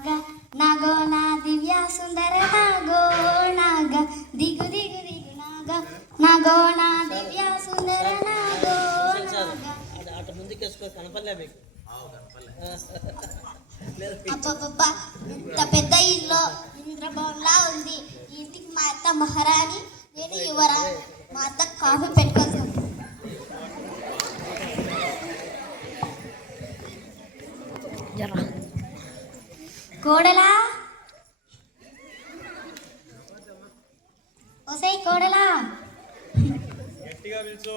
నాగా నాగో నా దివ్య సుందర నాగో నాగా దిగు దిగు దిగు నాగా నాగో నా దివ్య సుందర నాగో నాగా. అబ్బబ్బబ్బా, ఇంత పెద్ద ఇల్లు ఇంద్రభవన్లా ఉంది. ఈ ఇంటికి మా అత్త మహారాణి, నేను యువరా. మా అత్త కాఫీ పెట్టుకోవచ్చు. కోడలా, ఒసై కోడలా, గట్టిగా పిలుచు.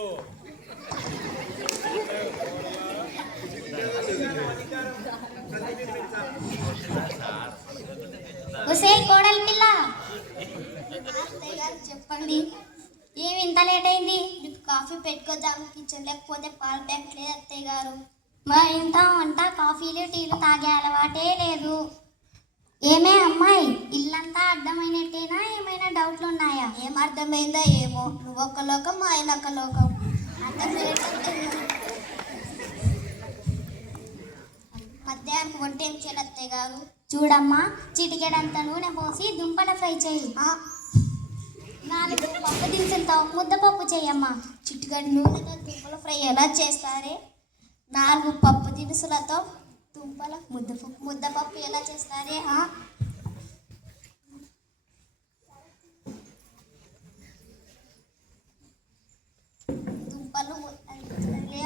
ఒసై కోడలి పిల్ల, చెప్పండి. ఏమి ఇంత లేట్ అయింది? మీకు కాఫీ పెట్టుకొద్దాం కిచెన్, లేకపోతే పాల ప్యాకెట్ లేదు అత్తయ్య గారు. మా ఇంట వంట కాఫీలు టీలు తాగే అలవాటే లేదు. ఏమే అమ్మాయి, ఇల్లంతా అర్థమైనట్టేనా? ఏమైనా డౌట్లు ఉన్నాయా? ఏం అర్థమైందా ఏమో. నువ్వు ఒక లోకం, మా ఆయన ఒక లోకం. మధ్యాహ్నం వంట ఏం చేయాలి అత్తయ్య గారు? చూడమ్మా, చిటికెడంత నూనె పోసి దుంపల ఫ్రై చేయి. 4 పప్పు దినుసులతో ముద్దపప్పు చేయమ్మా. చిటికెడు నూనెతో దుంపల ఫ్రై ఎలా చేస్తారే? 4 పప్పు దినుసులతో దుంపల ముద్దపప్పు ఎలా చేస్తారే? దుంపలు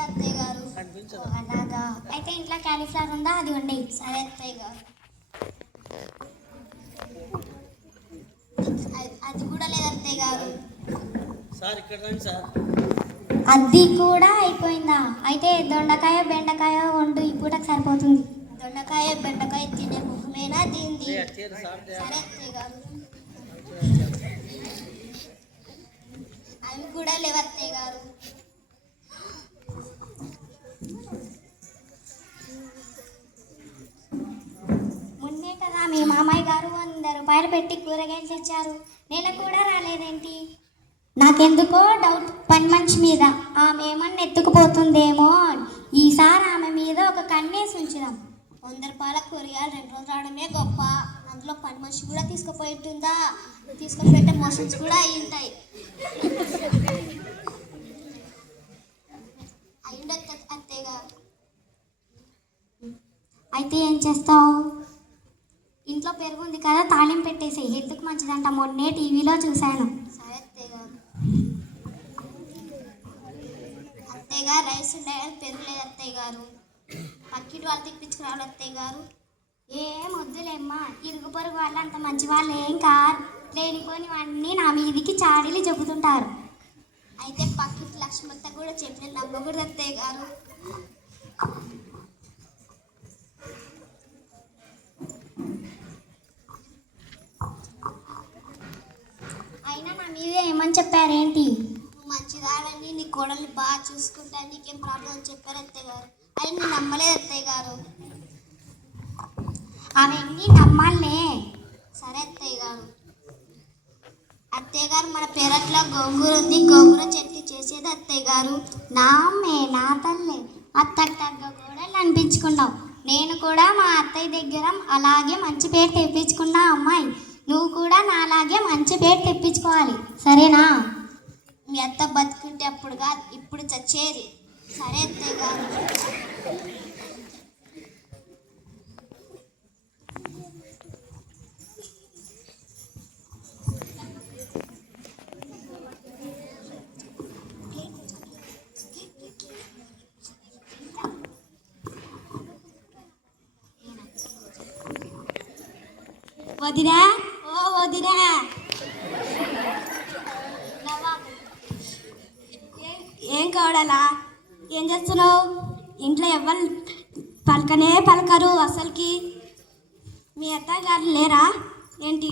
అత్తయ్య గారు. అలాగా, అయితే ఇంట్లో క్యాలీఫ్లవర్ ఉందా? అది వండి. సరే అత్తయ్య గారు. అది కూడా లేదు అత్తయ్య గారు. అది కూడా అయిపోయిందా? అయితే దొండకాయ బెండకాయ వండు, ఈ పూటకు సరిపోతుంది. దొండకాయ బెండకాయ తినే ముఖమేనా దీంది? సరే అత్తయ్య గారు. అవి కూడా లేవు అత్తయ్య గారు. మొన్నే కదా మీ మామయ్య గారు 100 రూపాయలు పెట్టి కూరగాయలు తెచ్చారు. నెల కూడా రాలేదేంటి? నాకెందుకో డౌట్ పని మనిషి మీద. ఆమె ఏమన్నా ఎత్తుకుపోతుందేమో. ఈసారి ఆమె మీద ఒక కన్నేసి ఉంచుదాం. 100 రూపాయల కూరగాయలు 2 రోజులు రావడమే గొప్ప. అందులో పని మనిషి కూడా తీసుకుపోయి ఉంటుందా? తీసుకుపోతే మోషన్స్ కూడా అయి ఉంటాయి. అయ్యుండొచ్చు అత్తయ్య. అయితే ఏం చేస్తావు? ఇంట్లో పెరుగు ఉంది కదా, తాళింపు పెట్టేసి. హెల్త్కి మంచిదంట, మొన్నే టీవీలో చూశాను. సరే అత్తయ్య గారు. అత్తయ్య గారు, రైస్ ఉన్నాయని పెరుగు లేదు అత్తయ్య గారు. పక్కింటి వాళ్ళు తెప్పించుకురావాలి అత్తయ్య గారు. ఏం వద్దులేమ్మా, ఇరుగు పొరుగు వాళ్ళు అంత మంచి వాళ్ళు ఏం కారు. లేనిపోనివన్నీ నా మీదికి చాడీలు చెబుతుంటారు. అయితే పక్కింటి లక్ష్మత్త కూడా చెప్పిన నమ్మకూడదు అత్తయ్య గారు. అయినా నా మీద ఏమని చెప్పారేంటి? నువ్వు మంచిదారని, నీ కోడల్ని బాగా చూసుకుంటా, నీకేం ప్రాబ్లం అని చెప్పారు అత్తయ్య గారు. అది నేను నమ్మలేదు అత్తయ్య గారు. అవన్నీ నమ్మాలే. సరే అత్తయ్య గారు. అత్తయ్య గారు, మన పెరట్లో గోంగూర ఉంది. గోంగూర చెట్టు చేసేది అత్తయ్య గారు. నా తల్లే, అత్తకు తగ్గ కోడలు అనిపించుకున్నావు. నేను కూడా మా అత్తయ్య దగ్గర అలాగే మంచి పేరు తెప్పించుకున్నా. అమ్మాయి, నువ్వు కూడా నా అలాగే మంచి పేరు తెప్పించుకోవాలి, సరేనా? మీ అత్త బతుకుంటే అప్పుడుగా ఇప్పుడు చచ్చేది. సరే అత్తయ్య గారు. వదినా, ఓ వదినా, ఏం కావడాలా? ఏం చేస్తున్నావు? ఇంట్లో ఎవరు పలకనే పలకరు అసలుకి. మీ అత్తయ్య గారు లేరా ఏంటి?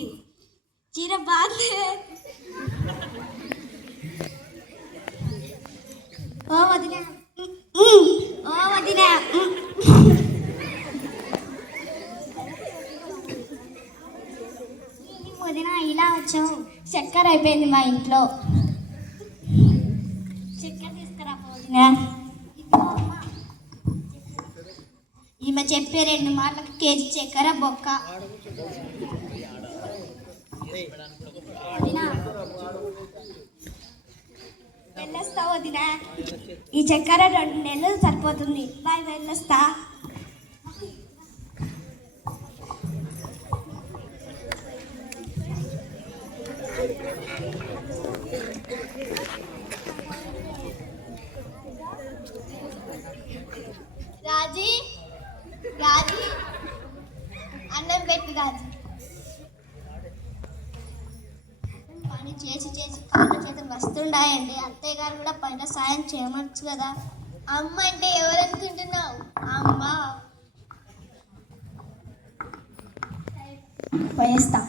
చీర బాగుంది. ఓ వదినా, ఓ వదినా, వదినా ఇలా వచ్చావు? చక్కెర అయిపోయింది మా ఇంట్లో. చక్కెర తీసుకురా వదినా. ఈమె చెప్పే 2 మాటలకు కేజీ చక్కెర బొక్క. వెళ్ళొస్తా వదిన, ఈ చక్కెర 2 నెలలు సరిపోతుంది. బాయ్, వెళ్ళొస్తా. రాజీ, రాజీ, అన్నం పెట్టు రాజీ. పని చేసి చేసి కాళ్ళ చేతులు వస్తుండాయండి. అత్తయ్య గారు కూడా పనిలో సాయం చేయవచ్చు కదా. అమ్మ అంటే ఎవరనుకుంటున్నావు? అమ్మ. పోయేస్తా.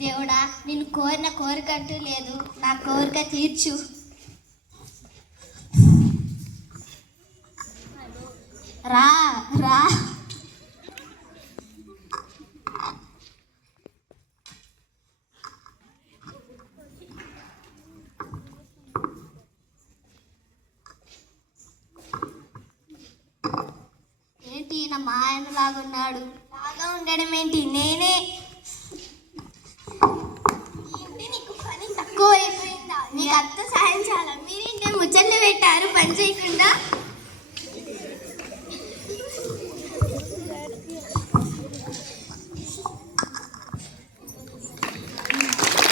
దేవుడా, నేను కోరిన కోరిక అంటూ లేదు, నా కోరిక తీర్చు. రా రా. ఏంటి నా మాయనలాగున్నాడు? లాగా ఉండడం ఏంటి? నేనే నీకు పని తక్కువ అయిపోయిందా? నీకు అత్త